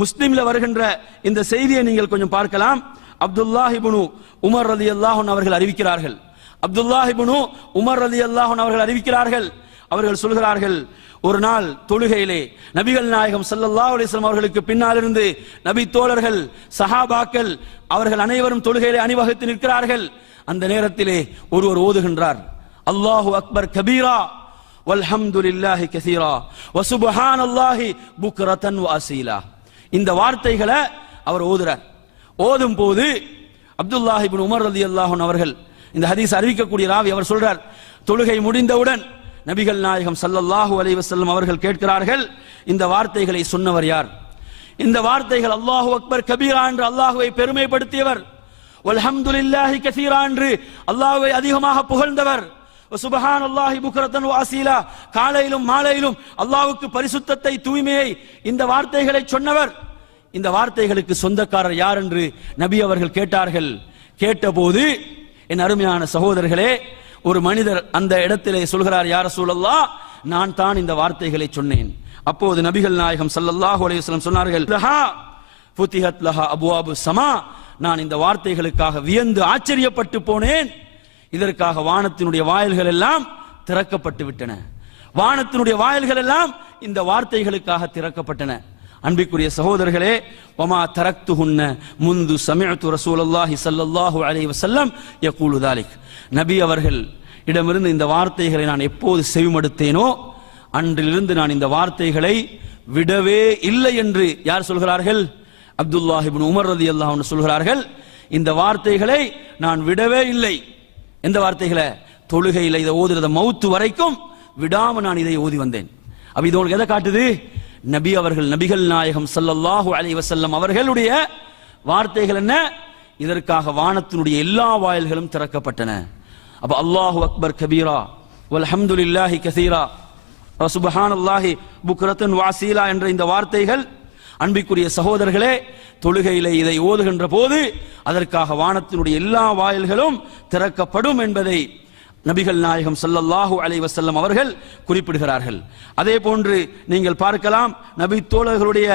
முஸ்லிம்ல வருகின்ற இந்த செய்தியை நீங்கள் கொஞ்சம் பார்க்கலாம். அப்துல்லாஹ் இப்னு உமர் ரலியல்லாஹு அன்ஹு அவர்கள் அறிவிக்கிறார்கள். அப்துல்லாஹ் இப்னு உமர் ரலியல்லாஹு அன்ஹு அவர்கள் அறிவிக்கிறார்கள். அவர்கள் சொல்கிறார்கள், ஒரு நாள் தொழுகையிலே நபிகள் நாயகம் ஸல்லல்லாஹு அலைஹி வஸல்லம் அவர்களுக்கு பின்னால் இருந்து நபி தோழர்கள் சஹாபாக்கள் அவர்கள் அனைவரும் தொழுகையிலே அணிவகுத்து நிற்கிறார்கள். அந்த நேரத்திலே ஒருவர் ஓதுகின்றார், அல்லாஹு அக்பர் கபீரா வல்ஹம்துலில்லாஹி கஸீரா வசுப்ஹானல்லாஹி புக்ரதன் வஅசீலா. இந்த வார்த்தைகளை அவர் ஓதுறார். ஓதும் போது அப்துல்லாஹ் இப்னு உமர் ரலியல்லாஹு அன்ஹு அவர்கள், இந்த ஹதீஸ் அறிவிக்கக்கூடிய ராவி, அவர் சொல்றார், தொழுகை முடிந்தவுடன் நபிகள் நாயகம் ஸல்லல்லாஹு அலைஹி வஸல்லம் அவர்கள் கேட்கிறார்கள், இந்த வார்த்தைகளை சொன்னவர் யார்? இந்த வார்த்தைகள் அல்லாஹு அக்பர் கபீரா என்று அல்லாஹுவை பெருமைப்படுத்தியவர், வல்ஹம்துலில்லாஹி கஸீரா என்று அல்லாஹுவை அதிகமாக புகழ்ந்தவர், சுப்ஹானல்லாஹி புக்ரதன் வஅசீலா காலையிலும் மாலையிலும் அல்லாஹ்வுக்கு பரிசுத்தத்தை தூய்மையை இந்த வார்த்தைகளை சொன்னவர், இந்த வார்த்தைகளுக்கு சொந்தக்காரர் யார் என்று நபி அவர்கள் கேட்டார்கள். கேட்டபோது என் அருமையான சகோதரர்களே, ஒரு மனிதர் அந்த இடத்திலே சொல்கிறார், யா ரசூலல்லாஹ், நான் தான் இந்த வார்த்தைகளை சொன்னேன். அப்போது நபிகள் நாயகம் ஸல்லல்லாஹு அலைஹி வஸல்லம் சொன்னார்கள், லஹா ஃபுதிஹத் லஹா அப்வாபு ஸமா, நான் இந்த வார்த்தைகளுக்காக வியந்து ஆச்சரியப்பட்டு போனேன். இதற்காக வானத்தினுடைய வாயில்கள் எல்லாம் திறக்கப்பட்டு விட்டன. வானத்தினுடைய வாயில்கள் எல்லாம் இந்த வார்த்தைகளுக்காக திறக்கப்பட்டன. அன்பிற்குரிய சகோதரர்களே, வமா தரக்துஹுன்ன முந்து சமிஅத்து ரசூலுல்லாஹி ஸல்லல்லாஹு அலைஹி வஸல்லம் யகூலு தாலிக். நபி அவர்கள் இடமிருந்து இந்த வார்த்தைகளை நான் எப்போது செவிமடுத்தேனோ அன்றிலிருந்து நான் இந்த வார்த்தைகளை விடவே இல்லை என்று யார் சொல்கிறார்கள்? அப்துல்லாஹ் இப்னு உமர் ரலியல்லாஹு அன்ஹு சொல்கிறார்கள், இந்த வார்த்தைகளை நான் விடவே இல்லை. எந்த வார்த்தைகளை? தொழுகையில் இதை ஓதுறத மௌத்து வரைக்கும் விடாம நான் இதை ஓதி வந்தேன். அப்ப இது உங்களுக்கு எதை காட்டுது? நபி அவர்கள், நபிகள் நாயகம் ஸல்லல்லாஹு அலைஹி வஸல்லம் அவர்களுடைய வார்த்தைகள் என்ன? இதற்காக வானத்தினுடைய எல்லா வாயில்களும் திறக்கப்பட்டன. அப்ப அல்லாஹு அக்பர் கபீரா வல்ஹம்துலில்லாஹி கஸீரா சுப்ஹானல்லாஹி புக்ரதன் வஅசீலா என்ற இந்த வார்த்தைகள், அன்பிற்குரிய சகோதரர்களே, தொழுகையிலே இதை ஓதுகின்ற போது அதற்காக வானத்தினுடைய எல்லா வாயில்களும் திறக்கப்படும் என்பதை நபிகள் நாயகம் ஸல்லல்லாஹு அலைஹி வஸல்லம் அவர்கள் குறிப்பிடுகிறார்கள். அதே போன்று நீங்கள் பார்க்கலாம், நபி தோழர்களுடைய